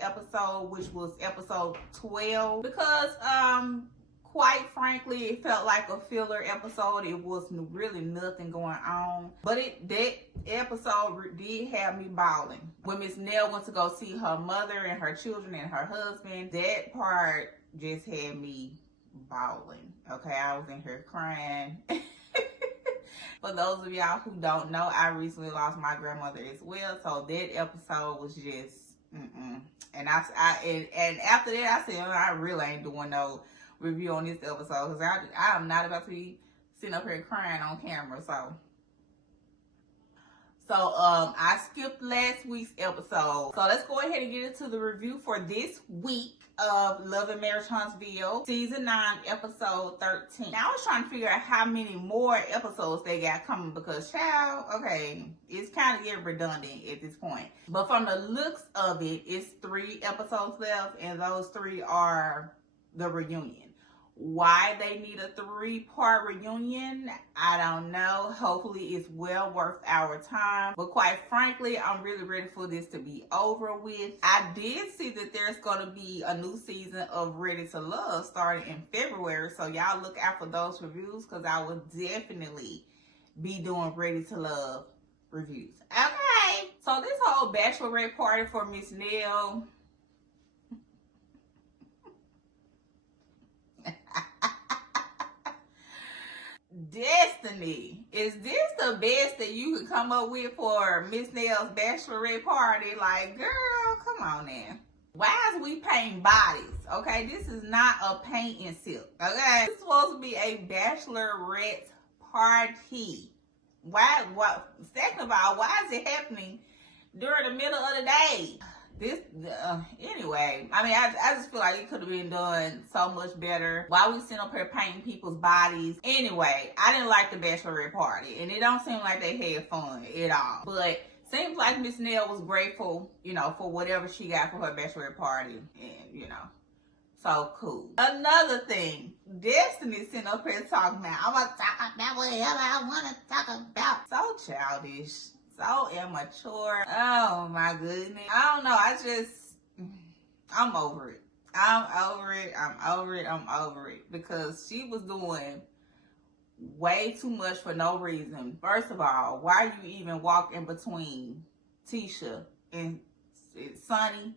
episode, which was episode 12, because quite frankly, it felt like a filler episode. It was really nothing going on. But that episode did have me bawling. When Miss Nell went to go see her mother and her children and her husband, that part just had me bawling. Okay, I was in here crying. For those of y'all who don't know, I recently lost my grandmother as well. So that episode was just, And and after that, I said, I really ain't doing no review on this episode, because I am not about to be sitting up here crying on camera. So I skipped last week's episode. So let's go ahead and get into the review for this week of Love and Marriage Huntsville, season 9, episode 13. Now I was trying to figure out how many more episodes they got coming, because child, okay, it's kind of getting redundant at this point. But from the looks of it, it's 3 episodes left, and those 3 are the reunion. Why they need a 3-part reunion, I don't know. Hopefully it's well worth our time. But quite frankly, I'm really ready for this to be over with. I did see that there's going to be a new season of Ready to Love starting in February. So y'all look out for those reviews, because I will definitely be doing Ready to Love reviews. Okay. So this whole bachelorette party for Miss Nell, Destiny, is this the best that you could come up with for Miss Nell's bachelorette party? Like, girl, come on now. Why is we painting bodies? Okay, this is not a paint and sip. Okay, it's supposed to be a bachelorette party. Why? Second of all, why is it happening during the middle of the day? Anyway, I mean, I just feel like it could have been done so much better. Why we sitting up here painting people's bodies? Anyway, I didn't like the bachelorette party, and it don't seem like they had fun at all. But seems like Miss Nell was grateful, for whatever she got for her bachelorette party, and so cool. Another thing, Destiny sitting up here talking about, I'm gonna talk about whatever I want to talk about. So childish. So immature. Oh my goodness. I don't know. I'm over it. I'm over it. Because she was doing way too much for no reason. First of all, why you even walk in between Tisha and Sonny?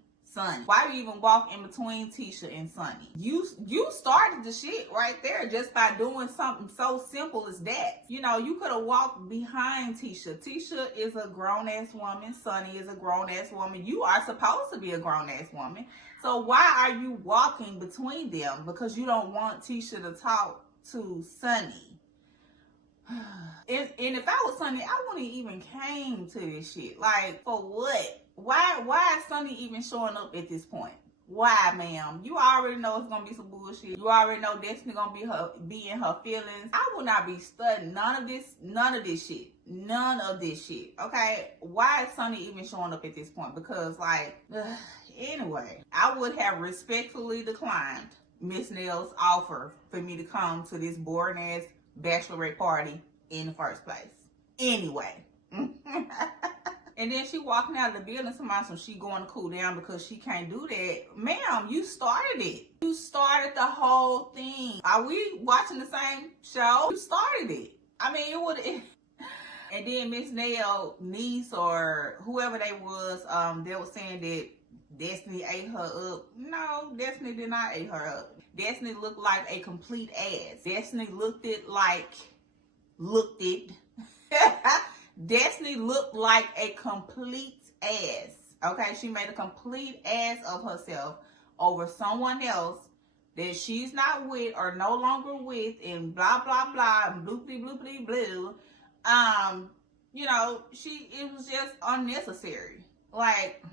Why you even walk in between Tisha and Sonny? You started the shit right there just by doing something so simple as that. You could have walked behind Tisha. Tisha is a grown-ass woman. Sonny is a grown-ass woman. You are supposed to be a grown-ass woman. So why are you walking between them? Because you don't want Tisha to talk to Sonny. And if I was Sonny, I wouldn't even came to this shit. Like, for what? Why is Sonny even showing up at this point? Why, ma'am? You already know it's gonna be some bullshit. You already know Destiny gonna be in her feelings. I will not be studying none of this shit. Okay? Why is Sonny even showing up at this point? Because anyway, I would have respectfully declined Miss Nell's offer for me to come to this boring ass bachelorette party in the first place. Anyway. And then she walking out of the building, so she going to cool down because she can't do that. Ma'am, you started it. You started the whole thing. Are we watching the same show? You started it. I mean, it would. And then Miss Nell's niece or whoever they was saying that Destiny ate her up. No, Destiny did not eat her up. Destiny looked like a complete ass. Destiny Destiny looked like a complete ass. Okay, she made a complete ass of herself over someone else that she's not with or no longer with, and blah blah blah, and bloopy bloopy blue. It was just unnecessary. Like,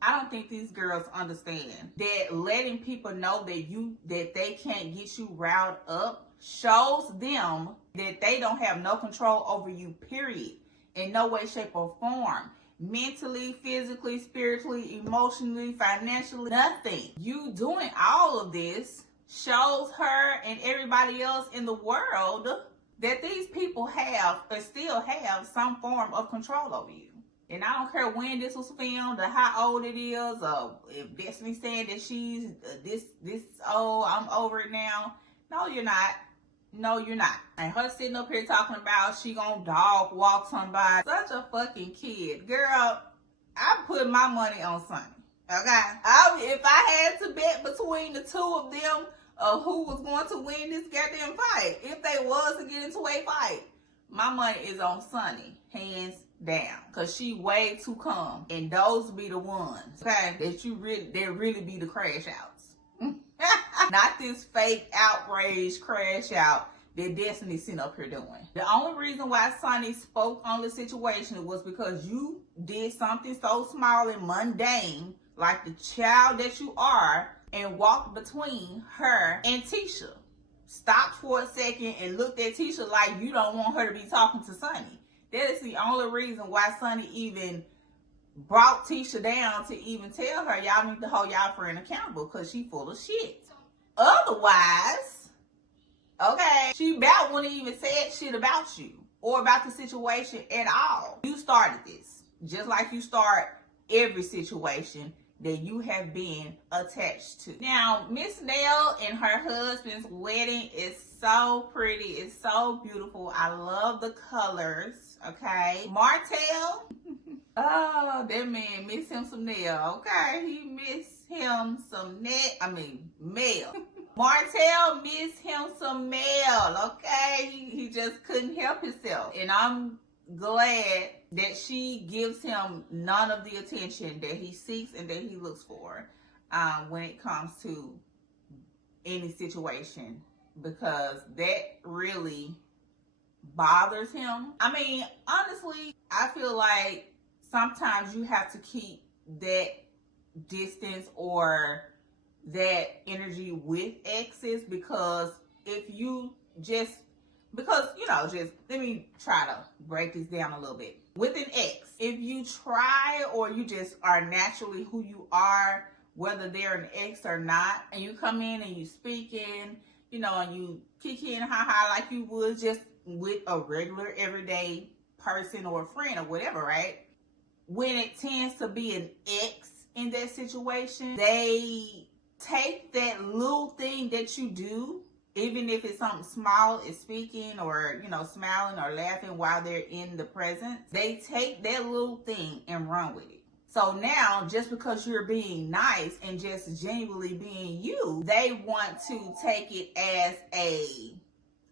I don't think these girls understand that letting people know that they can't get you riled up shows them that they don't have no control over you, period. In no way, shape, or form. Mentally, physically, spiritually, emotionally, financially, nothing. You doing all of this shows her and everybody else in the world that these people have or still have some form of control over you. And I don't care when this was filmed or how old it is, or if Destiny saying that she's this old, I'm over it now. No, you're not. No, you're not. And her sitting up here talking about she gonna dog walk somebody. Such a fucking kid. Girl, I put my money on Sonny. Okay? If I had to bet between the two of them of who was going to win this goddamn fight, if they was to get into a fight, my money is on Sonny. Hands down. Cause she way too calm. And those be the ones, okay, that really be the crash outs. Not this fake outrage crash out that Destiny sitting up here doing. The only reason why Sonny spoke on the situation was because you did something so small and mundane, like the child that you are, and walked between her and Tisha. Stopped for a second and looked at Tisha like you don't want her to be talking to Sonny. That is the only reason why Sonny even brought Tisha down to even tell her, y'all need to hold y'all friend accountable because she full of shit. Otherwise, okay, she about wouldn't even said shit about you or about the situation at all. You started this, just like you start every situation that you have been attached to. Now, Miss Nell and her husband's wedding is so pretty. It's so beautiful. I love the colors, okay? Martell, oh, that man miss him some Nell, okay? He miss him some Mel. Martell miss him some Mel, okay? He just couldn't help himself. And I'm glad that she gives him none of the attention that he seeks and that he looks for when it comes to any situation, because that really bothers him. I mean, honestly, I feel like sometimes you have to keep that distance or that energy with exes, because if you just let me try to break this down a little bit. With an ex, if you try or you just are naturally who you are, whether they're an ex or not, and you come in and you speak in, and you kick in like you would just with a regular everyday person or a friend or whatever, right? When it tends to be an ex in that situation, they take that little thing that you do, even if it's something small as speaking or, smiling or laughing while they're in the presence, they take that little thing and run with it. So now, just because you're being nice and just genuinely being you, they want to take it as a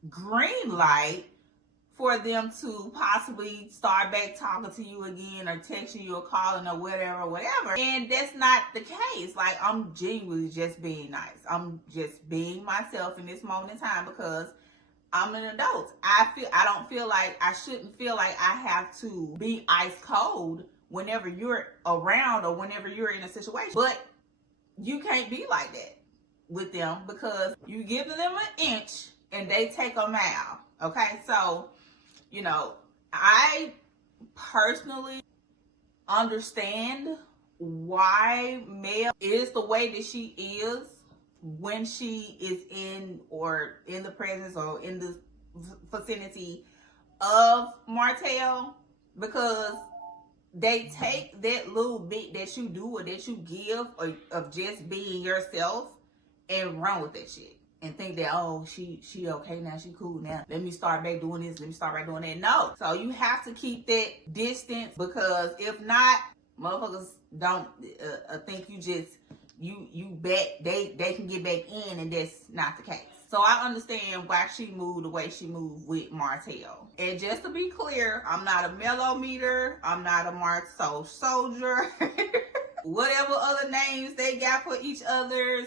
green light for them to possibly start back talking to you again or texting you or calling or whatever. And that's not the case. Like, I'm genuinely just being nice. I'm just being myself in this moment in time because I'm an adult. I shouldn't feel like I have to be ice cold whenever you're around or whenever you're in a situation. But you can't be like that with them because you give them an inch and they take a mile. Okay, so I personally understand why Mel is the way that she is when she is in the presence or in the vicinity of Martell, because they take that little bit that you do or that you give or of just being yourself and run with that shit. And think that, oh, she okay now, she cool now. Let me start back doing this, let me start back doing that. No. So you have to keep that distance, because if not, motherfuckers don't think you back, they can get back in, and that's not the case. So I understand why she moved the way she moved with Martell. And just to be clear, I'm not a mellow meter, I'm not a Martell soldier. Whatever other names they got for each other's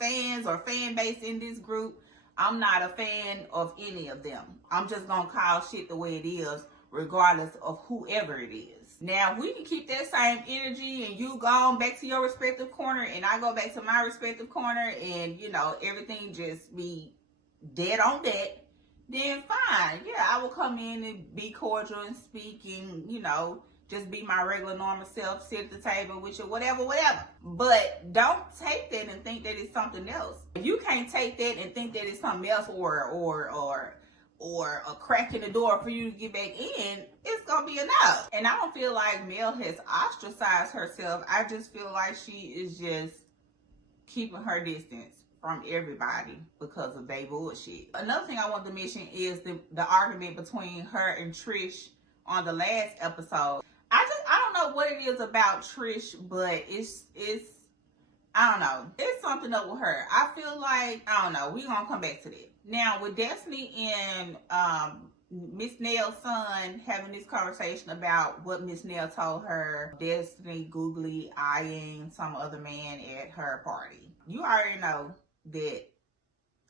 fans or fan base in this group, I'm not a fan of any of them. I'm just gonna call shit the way it is, regardless of whoever it is. Now, if we can keep that same energy and you go back to your respective corner and I go back to my respective corner and, everything just be dead on dead, then fine. Yeah, I will come in and be cordial and speak and, just be my regular normal self, sit at the table with you, whatever. But don't take that and think that it's something else. If you can't take that and think that it's something else or or a crack in the door for you to get back in, it's gonna be enough. And I don't feel like Nell has ostracized herself. I just feel like she is just keeping her distance from everybody because of their bullshit. Another thing I want to mention is the argument between her and Trish on the last episode. I don't know what it is about Trish, but it's I don't know. It's something up with her. I feel like, I don't know, we gonna come back to that. Now, with Destiny and Miss Nell's son having this conversation about what Miss Nell told her, Destiny googly eyeing some other man at her party. You already know that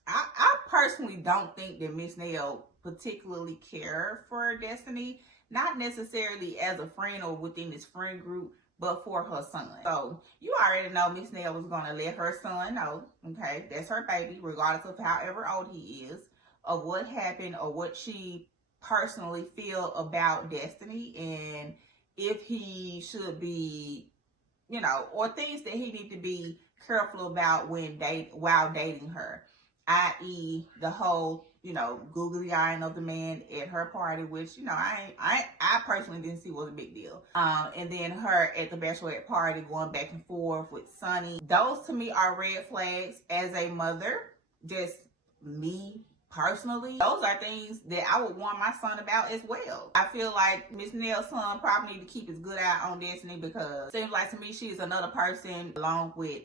I personally don't think that Miss Nell particularly care for Destiny, not necessarily as a friend or within this friend group, but for her son. So you already know Miss Nell was going to let her son know, okay, that's her baby, regardless of however old he is, of what happened or what she personally feel about Destiny, and if he should be, you know, or things that he need to be careful about while dating her, i.e. the whole, you know, googly eyeing of the man at her party, which, you know, I personally didn't see was a big deal. And then her at the Bachelorette party going back and forth with Sonny. Those to me are red flags as a mother, just me personally. Those are things that I would warn my son about as well. I feel like Miss Nell's son probably need to keep his good eye on Destiny, because it seems like to me she's another person along with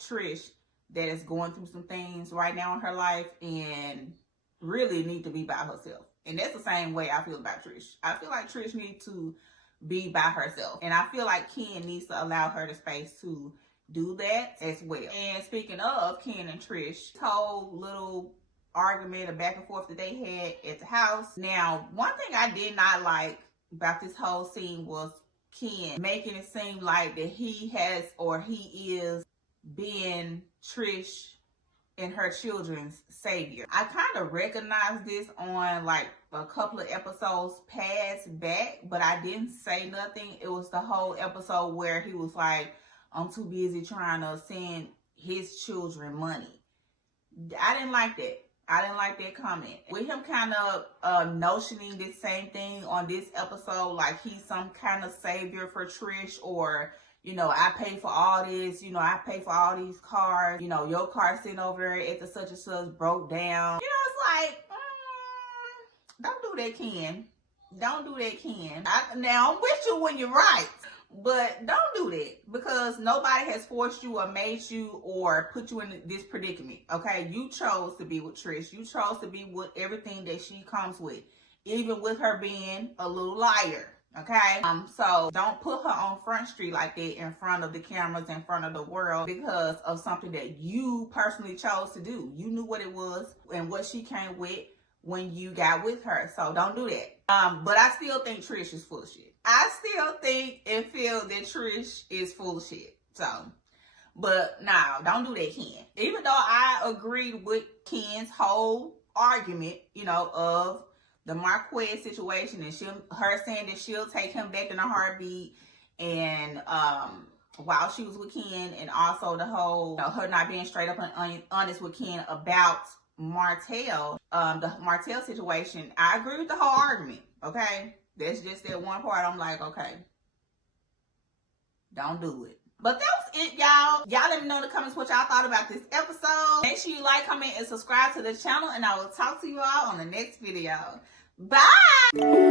Trish that is going through some things right now in her life and really need to be by herself. And that's the same way I feel about Trish. I feel like Trish needs to be by herself. And I feel like Ken needs to allow her the space to do that as well. And speaking of Ken and Trish, whole little argument, a back and forth that they had at the house. Now, one thing I did not like about this whole scene was Ken making it seem like that he has, or he is being Trish and her children's savior. I kind of recognized this on like a couple of episodes past back, but I didn't say nothing. It was the whole episode where he was like, I'm too busy trying to send his children money. I didn't like that. I didn't like that comment. With him kind of notioning the same thing on this episode, like he's some kind of savior for Trish, or, you know, I pay for all this, you know, I pay for all these cars, you know, your car sitting over there at the such and such broke down. You know, it's like, don't do that, Ken. Don't do that, Ken. Now, I'm with you when you're right, but don't do that, because nobody has forced you or made you or put you in this predicament, okay? You chose to be with Trish. You chose to be with everything that she comes with, even with her being a little liar. Okay, so don't put her on Front Street like that in front of the cameras, in front of the world, because of something that you personally chose to do. You knew what it was and what she came with when you got with her. So don't do that. But I still think Trish is full of shit. I still think and feel that Trish is full of shit. So, but no, don't do that, Ken. Even though I agreed with Ken's whole argument, you know, of the Marquez situation, and her saying that she'll take him back in a heartbeat, and while she was with Ken, and also the whole, you know, her not being straight up and honest with Ken about Martell, the Martell situation. I agree with the whole argument, okay? That's just that one part I'm like, okay, don't do it. But that was it, y'all. Y'all let me know in the comments what y'all thought about this episode. Make sure you like, comment, and subscribe to the channel, and I will talk to you all on the next video. Bye!